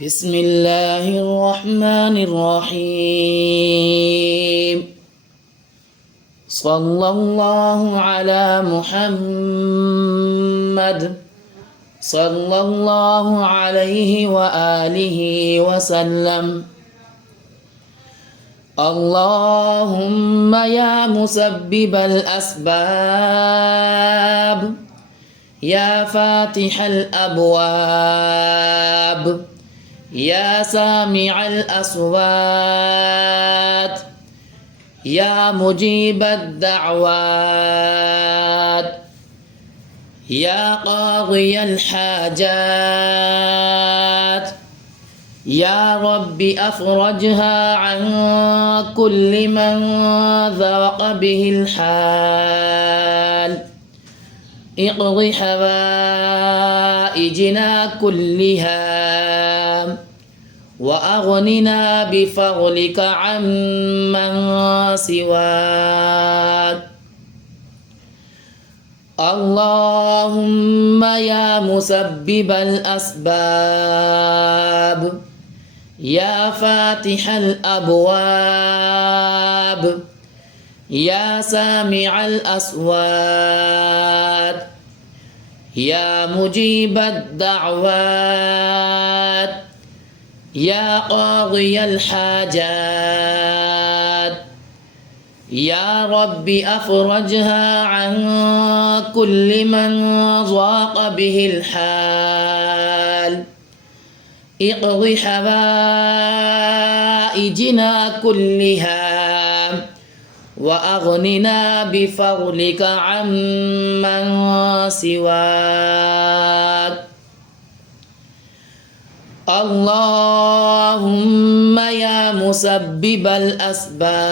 بسم الله الرحمن الرحيم. صلى الله على محمد صلى الله عليه وآله وسلم. اللهم يا مسبب الأسباب يا فاتح الأبواب يا سامع الأصوات يا مجيب الدعوات يا قاضي الحاجات يا رب أفرجها عن كل من ذاق به الحال. اقض حوائجنا كلها وأغننا بفضلك عمن سواك. اللهم يا مسبب الأسباب يا فاتح الأبواب يا سامع الأصوات يا مجيب الدعوات يا قاضي الحاجات يا رب أفرجها عن كل من ضاق به الحال. اقض حوائجنا كلها وأغننا بفضلك عمن سواك. اللهم يا مسبب الأسباب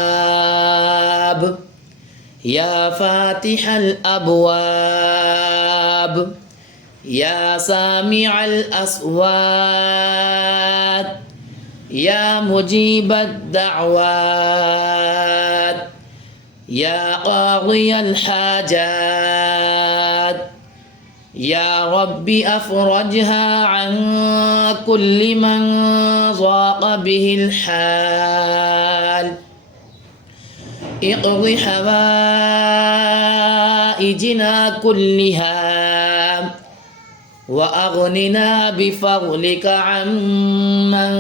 يا فاتح الأبواب يا سامع الأصوات يا مجيب الدعوات يا قاضي الحاجات يا رب أفرجها عن كل من ضاق به الحال. اقض حوائجنا كلها وأغننا بفضلك عمن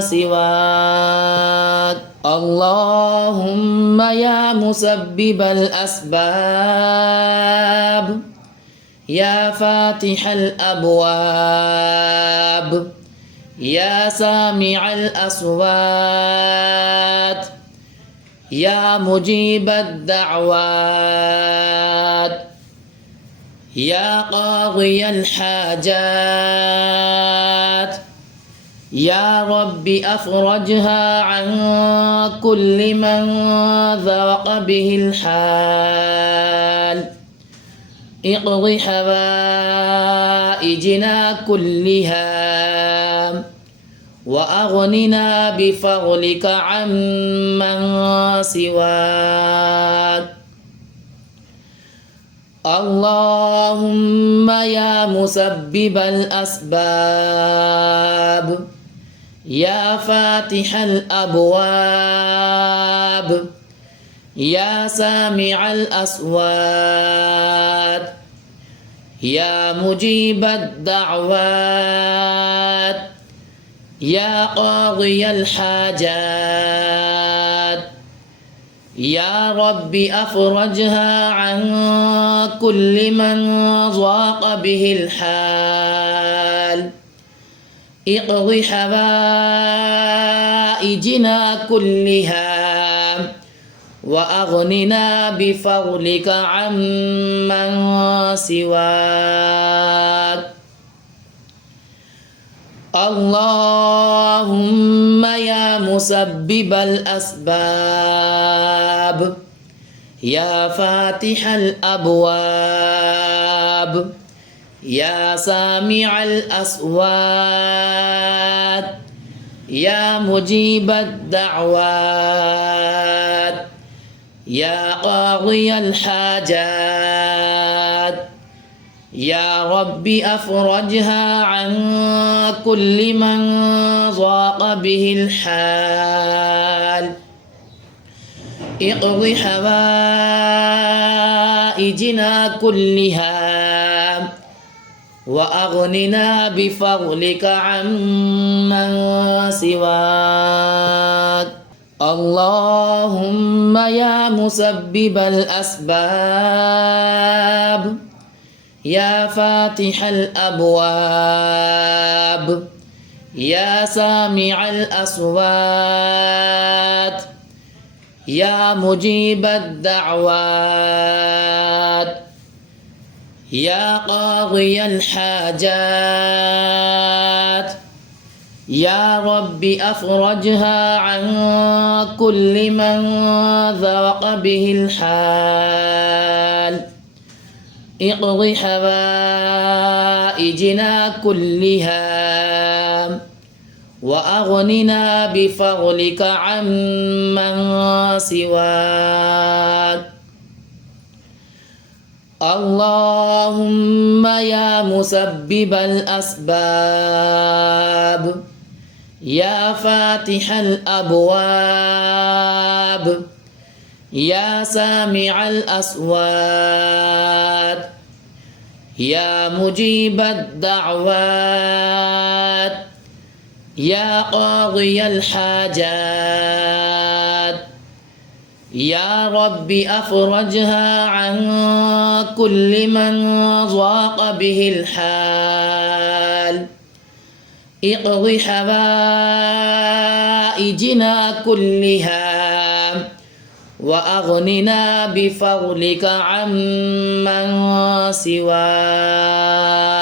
سواك. اللهم يا مسبب الأسباب يا فاتح الأبواب يا سامع الأصوات يا مجيب الدعوات يا قاضي الحاجات يا رب أفرجها عن كل من ذاق به الحال. اقض حوائجنا كلها وأغننا بفضلك عمن سواك. اللهم يا مسبب الأسباب يا فاتح الأبواب يا سامع الأصوات يا مجيب الدعوات يا قاضي الحاجات يا رب أفرجها عن كل من ضاق به الحال. اقض حوائجنا كلها وأغننا بفضلك عمن سواك. اللهم يا مسبب الأسباب يا فاتح الأبواب يا سامع الأصوات يا مجيب الدعوات يا قاضي الحاجات يا رب أفرجها عن كل من ضاق به الحال اقض حوائجنا كلها وأغننا بفضلك عمن سواك اللهم يا مسبب الأسباب يا فاتح الأبواب يا سامع الأصوات يا مجيب الدعوات يا قاضي الحاجات يا رب أفرجها عن كل من ذاق به الحال اقض حوائجنا كلها وأغننا بفضلك عمن سواك اللهم يا مسبب الأسباب يا فاتح الأبواب يا سامع الأصوات يا مجيب الدعوات يا قاضي الحاجات يا رب أفرجها عن كل من ضاق به الحال اقض حوائجنا كلها وأغننا بفضلك عمن سواك